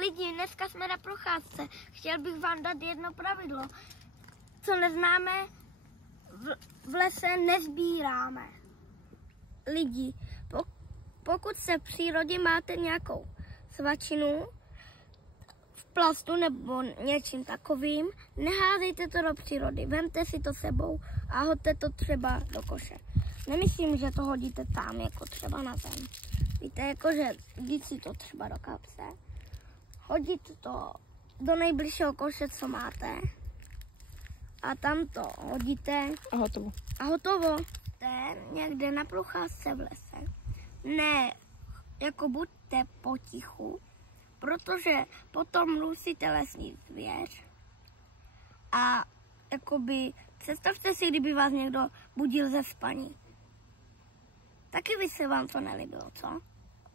Lidi, dneska jsme na procházce. Chtěl bych vám dát jedno pravidlo. Co neznáme, v lese nezbíráme. Lidi, pokud se v přírodě máte nějakou svačinu v plastu nebo něčím takovým, neházejte to do přírody, vemte si to sebou a hoďte to třeba do koše. Nemyslím, že to hodíte tam, jako třeba na zem. Víte, jakože dít si to třeba do kapse, hodit to do nejbližšího koše, co máte, a tam to hodíte. A hotovo. A hotovo. Jste někde na procházce v lese. Ne, jako buďte potichu, protože potom musíte lesní zvěř. A jakoby, představte si, kdyby vás někdo budil ze spaní. Taky by se vám to nelíbilo, co?